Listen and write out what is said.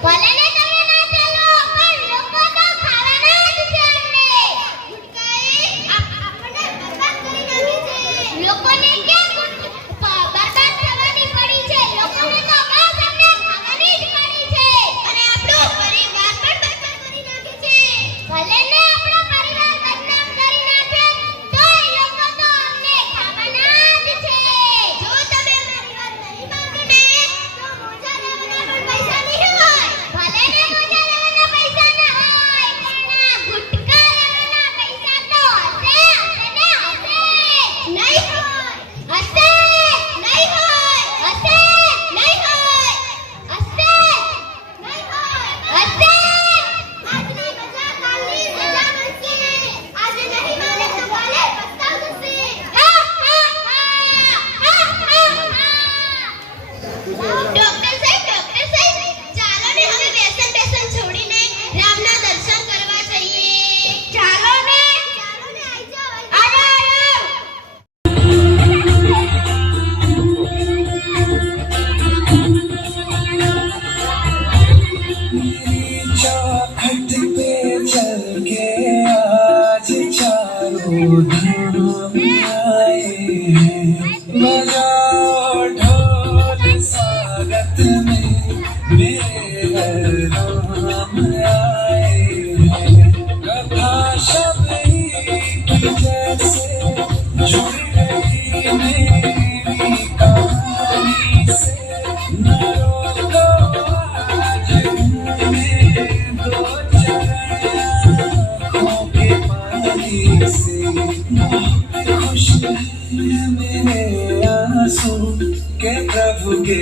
¿Cuál? मेरे आंसू के प्रभु के